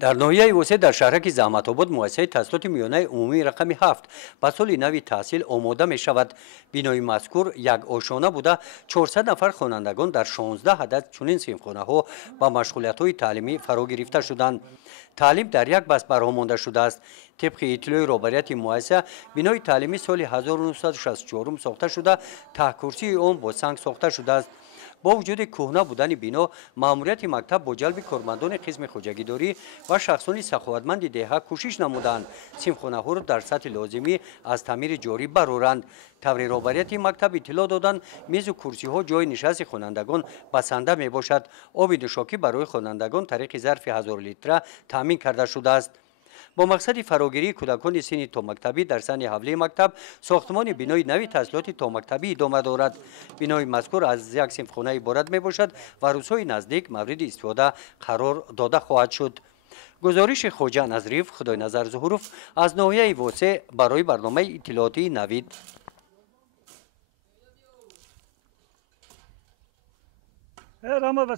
در ناحیه وسه در شهرک زحمت‌آباد مؤسسه تحصیلات میانه عمومی رقم 7 با سال نوی تحصیل آماده می شود. بینای مذکور یک آشانه بوده 400 نفر خوانندگان در 16 عدد چنین صنفخانه‌ها با مشغولیت‌های تعلیمی فرا گرفته شدند. تعلیم در یک بس برآمده شده است. طبق اطلاع رهبریت مؤسسه بینای تعلیمی سال 1964 ساخته شده، ته کرسی آن با سنگ ساخته شده است. با وجود کهنه بودن بنا، ماموریت مکتب با جلب کارمندان قسم خوجگیداری و شخصان سخاوتمند دهه کوشش نمودند صنفخانه‌ها را در سطح لازمی از تعمیر جاری برآورند. طور رهبریت مکتب اطلاع دادند میز و کرسی ها جای نشست خوانندگان بسنده می باشد. آب نوشاکی برای خوانندگان طریق ظرف 1000 لیتره تامین کرده شده است. با مقصد فراگیری کودکان سن تا مکتبی در سن حوله مکتب، ساختمان بینای نوی تحصیلات تا مکتبی ادامه دارد. بینای مذکور از یک صنفخانه عبارت می باشد و روزهای نزدیک مورد استفاده قرار داده خواهد شد. گزارش خوجه نظریف خدای نظر ظهوروف از ناحیه واسع برای برنامه اطلاعاتی نوید.